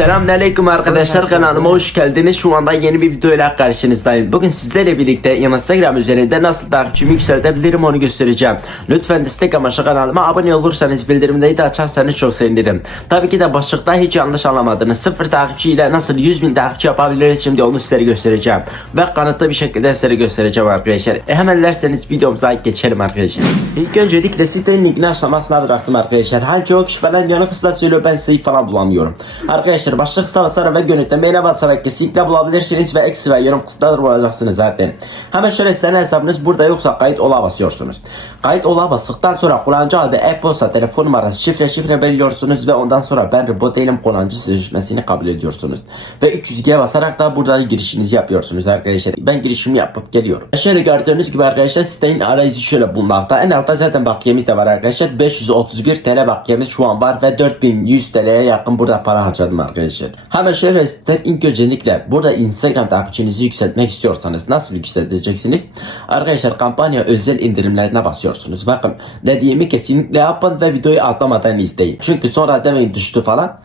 Selamünaleyküm arkadaşlar kanalıma hoş geldiniz. Şu anda yeni bir videoyla karşınızdayım. Bugün sizlerle birlikte Instagram üzerinde nasıl takipçimi yükseltebilirim onu göstereceğim. Lütfen destek amaçlı kanalıma abone olursanız bildirimleri de açarsanız çok sevinirim. Tabii ki de başlıkta hiç yanlış anlamadınız. Sıfır takipçi ile nasıl 100 bin takipçi yapabiliriz şimdi onu sizlere göstereceğim. Ve kanıtlı bir şekilde sizlere göstereceğim arkadaşlar. E hemen derseniz videomuza geçelim arkadaşlar. İlk öncelikle sitenin linkini aşamasına bıraktım arkadaşlar. Hani çoğu kişi falan yanı kısla söylüyor ben siteyi falan bulamıyorum. Arkadaşlar başlık kısmına basarak ve yönetmenine basarak kesinlikle bulabilirsiniz ve ekstra yorum kısımda bulacaksınız zaten. Hemen şöyle sitenin hesabınız burada yoksa kayıt ola basıyorsunuz. Kayıt ola bastıktan sonra kullanıcı adı e-posta telefon numarası şifre şifre belirliyorsunuz ve ondan sonra ben robot değilim kullanıcı sözleşmesini kabul ediyorsunuz. Ve 300G'ye basarak da burada girişinizi yapıyorsunuz arkadaşlar. Ben girişimi yapıp geliyorum. Şöyle gördüğünüz gibi arkadaşlar sitenin arayüzü şöyle bulunmakta. En altta zaten bakiyemiz de var arkadaşlar. 531 TL bakiyemiz şu an var ve 4100 TL'ye yakın burada para harcadım arkadaşlar. Hemen şöyle site ilk öncelikle burada Instagram takipçinizi yükseltmek istiyorsanız nasıl yükselteceksiniz? Arkadaşlar kampanya özel indirimlerine basıyorsunuz. Bakın dediğimi kesinlikle yapın ve videoyu atlamadan izleyin. Çünkü sonra demeyin düştü falan.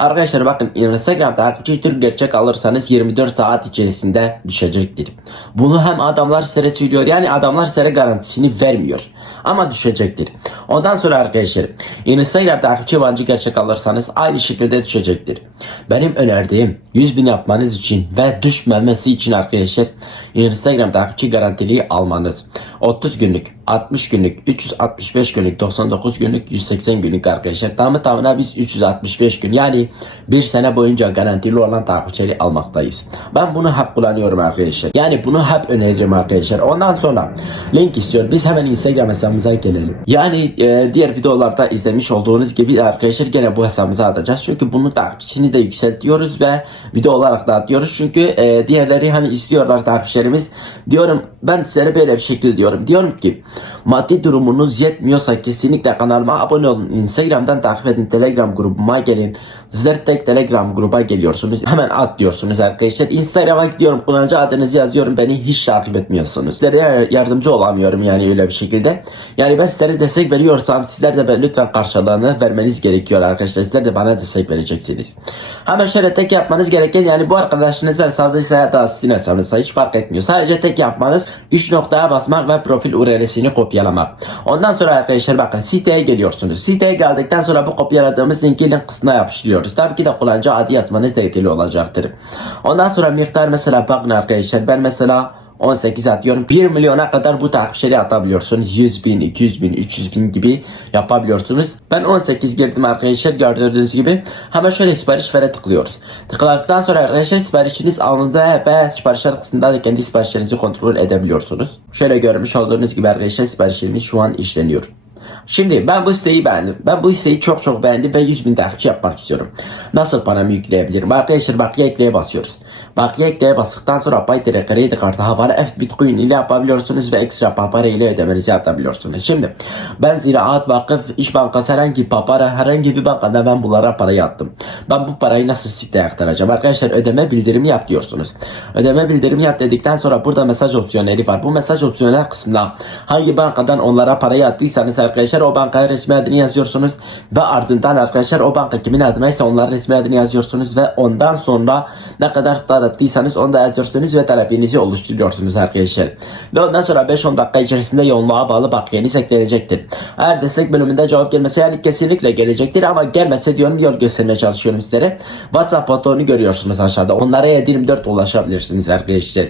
Arkadaşlar bakın Instagram takipçi tür gerçek alırsanız 24 saat içerisinde düşecektir. Bunu hem adamlar size söylüyor yani adamlar size garantisini vermiyor. Ama düşecektir. Ondan sonra arkadaşlar Instagram takipçi yabancı gerçek alırsanız aynı şekilde düşecektir. Benim önerdiğim 100 bin yapmanız için ve düşmemesi için arkadaşlar Instagram takipçi garantiliği almanız. 30 günlük, 60 günlük, 365 günlük, 99 günlük, 180 günlük arkadaşlar. Tamı tamına biz 365 gün yani bir sene boyunca garantili olan takipçileri almaktayız. Ben bunu hep kullanıyorum arkadaşlar. Yani bunu hep öneririm arkadaşlar. Ondan sonra link istiyor. Biz hemen Instagram hesabımıza gelelim. Yani e, diğer videolarda izlemiş olduğunuz gibi arkadaşlar gene bu hesabımıza atacağız. Çünkü bunu takipçisini de yükseltiyoruz ve video olarak da atıyoruz. Çünkü e, diğerleri hani istiyorlar takipçilerimiz. Diyorum ben size böyle bir şekilde diyorum. Diyorum ki maddi durumunuz yetmiyorsa kesinlikle kanalıma abone olun. Instagram'dan takip edin. Telegram grubuma gelin. Sizler Telegram gruba geliyorsunuz. Hemen at diyorsunuz arkadaşlar. Instagram'a gidiyorum. Kullanıcı adınızı yazıyorum. Beni hiç takip etmiyorsunuz. Sizlere yardımcı olamıyorum yani öyle bir şekilde. Yani ben sizlere destek veriyorsam sizler de lütfen karşılığını vermeniz gerekiyor arkadaşlar. Sizler de bana destek vereceksiniz. Hemen şöyle tek yapmanız gereken yani bu arkadaşınızın hesabıysa da sizin hesabınızsa hiç fark etmiyor. Sadece tek yapmanız 3 noktaya basmak ve profil URL'sini kopyalamak. Ondan sonra arkadaşlar bakın siteye geliyorsunuz. Siteye geldikten sonra bu kopyaladığımız linki link kısmına yapıştırıyoruz. Tabii ki de kullanıcı adı yazmanız gerekli olacaktır. Ondan sonra miktar mesela bakın arkadaşlar ben mesela 18 atıyorum. 1 milyona kadar bu takipçileri atabiliyorsunuz. 100 bin, 200 bin, 300 bin gibi yapabiliyorsunuz. Ben 18 girdim arkadaşlar gördüğünüz gibi. Hemen şöyle sipariş vere tıklıyoruz. Tıkladıktan sonra arkadaşlar siparişiniz alındı ve siparişler kısmında da kendi siparişlerinizi kontrol edebiliyorsunuz. Şöyle görmüş olduğunuz gibi arkadaşlar siparişlerimiz şu an işleniyor. Şimdi ben bu siteyi beğendim. Ben bu siteyi çok çok beğendim ve 100 bin takipçi yapmak istiyorum. Nasıl paramı yükleyebilirim? Arkadaşlar bakiye ekleye basıyoruz. Bakiye ekleye bastıktan sonra Paytire kredi kartı havalı F Bitcoin ile yapabiliyorsunuz ve ekstra papara ile ödemenizi yapabiliyorsunuz. Şimdi ben Ziraat Vakıf İş Bankası herhangi papara herhangi bir bankada ben bunlara parayı attım. Ben bu parayı nasıl siteye aktaracağım? Arkadaşlar ödeme bildirimi yap diyorsunuz. Ödeme bildirimi yap dedikten sonra burada mesaj opsiyonları var. Bu mesaj opsiyonlar kısmında hangi bankadan onlara parayı attıysanız arkadaşlar o bankaya resmi adını yazıyorsunuz ve ardından arkadaşlar o banka kimin adına ise onların resmi adını yazıyorsunuz ve ondan sonra ne kadar tutar attıysanız onu da yazıyorsunuz ve talebinizi oluşturuyorsunuz arkadaşlar. Ve ondan sonra 5-10 dakika içerisinde yoğunluğa bağlı bakiyeniz eklenecektir. Eğer destek bölümünde cevap gelmese yani kesinlikle gelecektir ama gelmese diyorum yol göstermeye çalışıyorum sizlere. WhatsApp butonu görüyorsunuz aşağıda. Onlara 724 ulaşabilirsiniz arkadaşlar.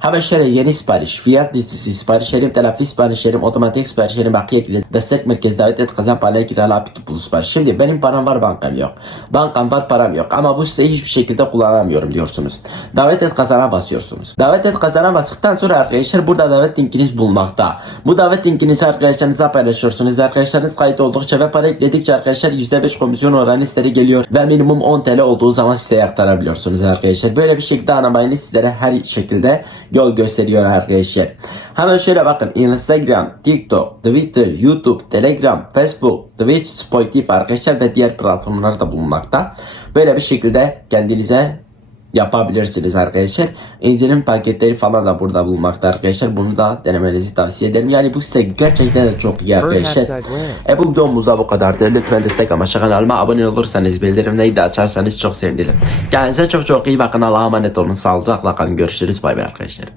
Hemen şöyle yeni sipariş, fiyat listesi, siparişlerim, telafi siparişlerim, otomatik siparişlerim, bakiye ekle, destek merkezi davet et, kazan payları, kirala, pitbull sipariş. Şimdi benim param var, bankam yok. Bankam var, param yok. Ama bu siteyi hiçbir şekilde kullanamıyorum diyorsunuz. Davet et kazana basıyorsunuz. Davet et kazana bastıktan sonra arkadaşlar burada davet linkiniz bulunmakta. Bu davet linkinizi arkadaşlarınıza paylaşıyorsunuz. Arkadaşlarınız kayıt oldukça ve para ekledikçe arkadaşlar %5 komisyon oranı sizlere geliyor. Ve minimum 10 TL olduğu zaman siteye aktarabiliyorsunuz arkadaşlar. Böyle bir şekilde anamayını sizlere her şekilde yol gösteriyor arkadaşlar. Hemen şöyle bakın Instagram, TikTok, Twitter, YouTube, Telegram, Facebook, Twitch, Spotify arkadaşlar ve diğer platformlar da bulunmakta. Böyle bir şekilde kendinize yapabilirsiniz arkadaşlar. İndirim paketleri falan da burada bulunmakta arkadaşlar. Bunu da denemenizi tavsiye ederim. Yani bu site gerçekten de çok iyi arkadaşlar. E bu videomuzda bu kadardı. Lütfen destek amaçlı kanalıma abone olursanız bildirimleri de açarsanız çok sevinirim. Kendinize çok çok iyi bakın. Allah'a emanet olun. Sağlıcakla kalın. Görüşürüz. Bay bay arkadaşlar.